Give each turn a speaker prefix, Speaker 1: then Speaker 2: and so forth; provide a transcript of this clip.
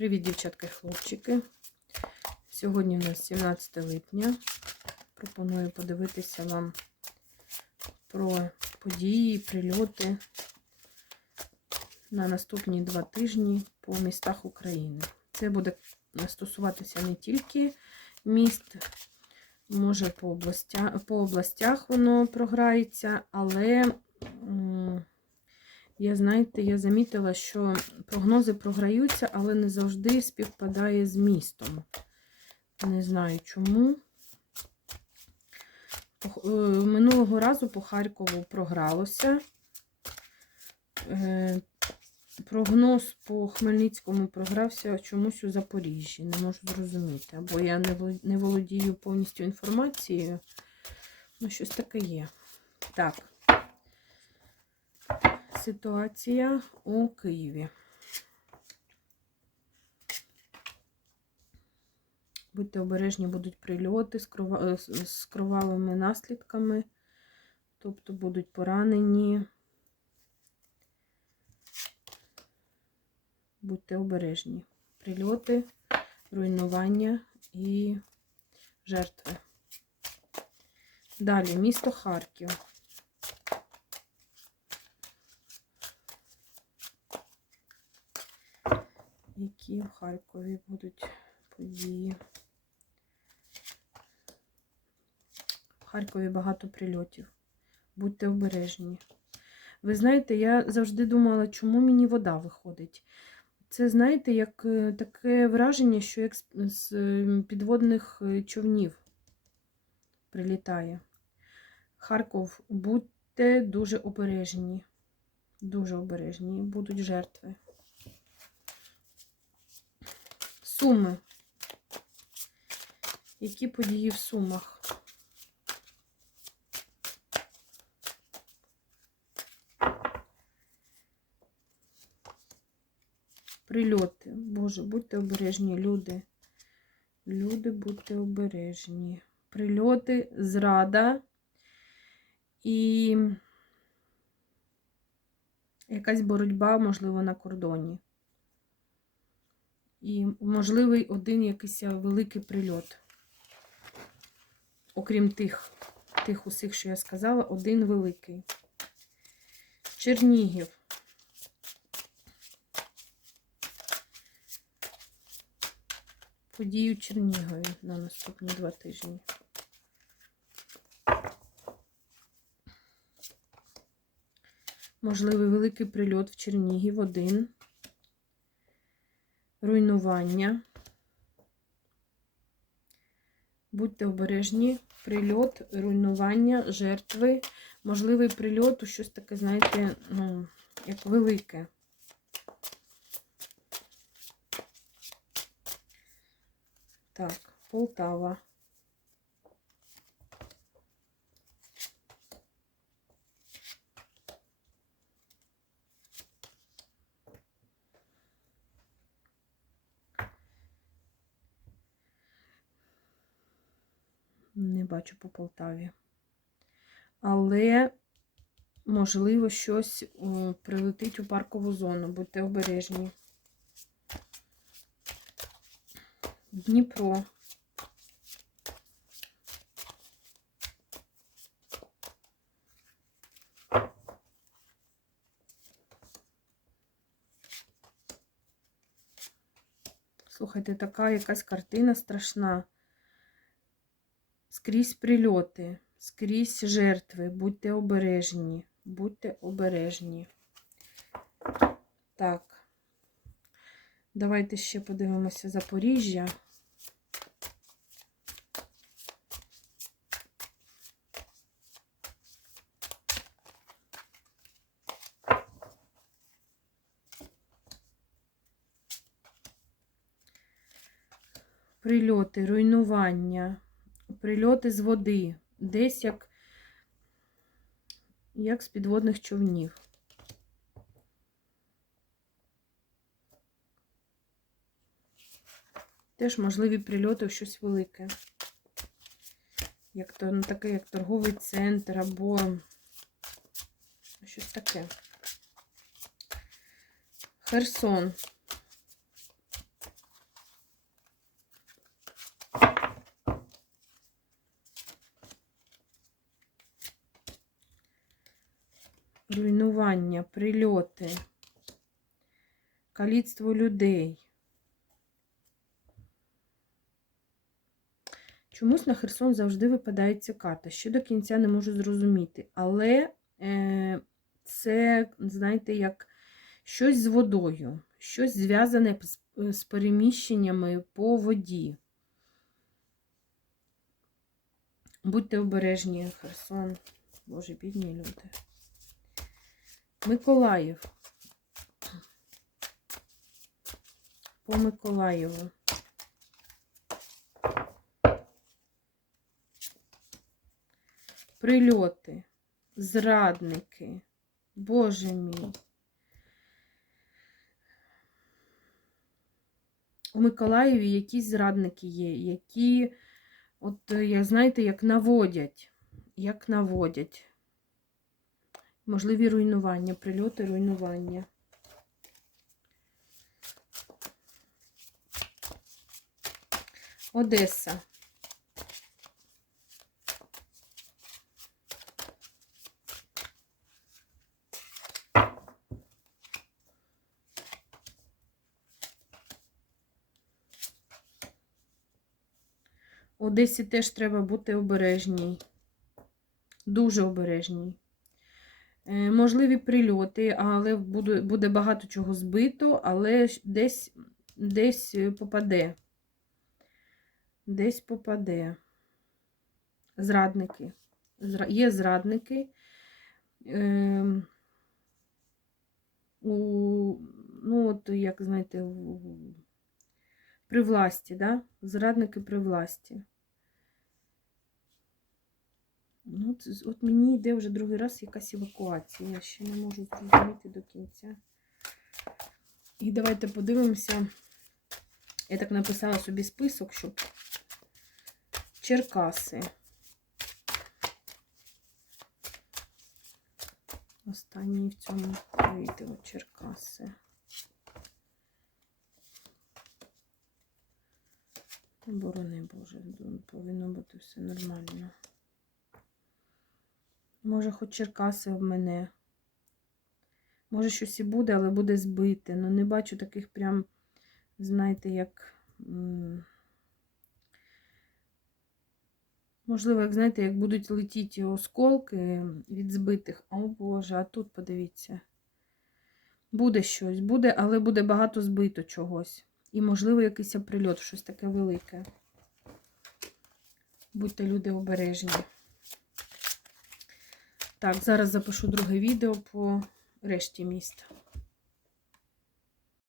Speaker 1: Привіт, дівчатка і хлопчики. Сьогодні у нас 17 липня. Пропоную подивитися вам про події, прильоти на наступні два тижні по містах України. Це буде стосуватися не тільки міст, може по областях, по областях воно програється, але я, знаєте, я замітила, що прогнози програються, але не завжди співпадає з містом. Не знаю чому. Е, Минулого разу по Харкову програлося. Е, Прогноз по Хмельницькому програвся чомусь у Запоріжжі. Не можу зрозуміти. Або я не володію повністю інформацією. Ну, щось таке є. Так. Ситуація у Києві. Будьте обережні, будуть прильоти е, з кровавими наслідками, тобто будуть поранені. Будьте обережні. Прильоти, руйнування і жертви. Далі місто Харків. Які в Харкові будуть події? В Харкові багато прильотів. Будьте обережні. Ви знаєте, я завжди думала, чому мені вода виходить. Це, знаєте, як е, таке враження, що як з- підводних е, човнів прилітає. Харков, будьте дуже обережні. Дуже обережні. Будуть жертви. Суми. Які події в Сумах? Прильоти. Боже, будьте обережні, люди. Люди, будьте обережні. Прильоти, зрада і якась боротьба, можливо, на кордоні. І можливий один якийсь великий прильот. Окрім тих, тих усіх, що я сказала, один великий. Чернігів. Події у Чернігові на наступні два тижні. Можливий великий прильот в Чернігів один. Руйнування. Будьте обережні. Прильот, руйнування, жертви. Можливий прильот у щось таке, знаєте, ну, як велике. Так, Полтава. Не бачу по Полтаві. Але, можливо, щось прилетить у паркову зону. Будьте обережні. Дніпро. Слухайте, така якась картина страшна. Скрізь прильоти, скрізь жертви. Будьте обережні. Будьте обережні. Так. Давайте ще подивимося Запоріжжя. Прильоти, руйнування, прильоти з води, десь як, як з підводних човнів. Теж можливі прильоти в щось велике. Як то, ну, таке, як торговий центр або щось таке. Херсон. Руйнування, прильоти, каліцтво людей. Чомусь на Херсон завжди випадає ця карта. Ще до кінця не можу зрозуміти. Але е, це, знаєте, як щось з водою, щось зв'язане з, переміщеннями по воді. Будьте обережні, Херсон. Боже, бідні люди. Миколаїв. По Миколаєву. Прильоти, зрадники. Боже мій. У Миколаєві якісь зрадники є, які, от, е, як знаєте, як наводять, як наводять. Можливі руйнування, прильоти, руйнування. Одеса. Одесі теж треба бути обережній. Дуже обережній. Е, Можливі прильоти, але буде, багато чого збито, але десь, десь е, попаде. Десь попаде. Зрадники. Зра- Є зрадники. Ем, у, ну, от, як знаєте, при власті, да? Зрадники при власті. Ну, от, от мені йде вже другий раз якась евакуація. Я ще не можу зрозуміти до кінця. І давайте подивимося. Я так написала собі список, щоб Черкаси. Останній в цьому відео Черкаси. Борони Боже, повинно бути все нормально. Може, хоч Черкаси в мене. Може, щось і буде, але буде збите. Ну, не бачу таких прям, знаєте, як. Можливо, як знаєте, як будуть летіти осколки від збитих. О Боже, а тут подивіться. Буде щось, буде, але буде багато збито чогось. І, можливо, якийсь прильот, щось таке велике. Будьте люди обережні. Так, зараз запишу друге відео по решті міста.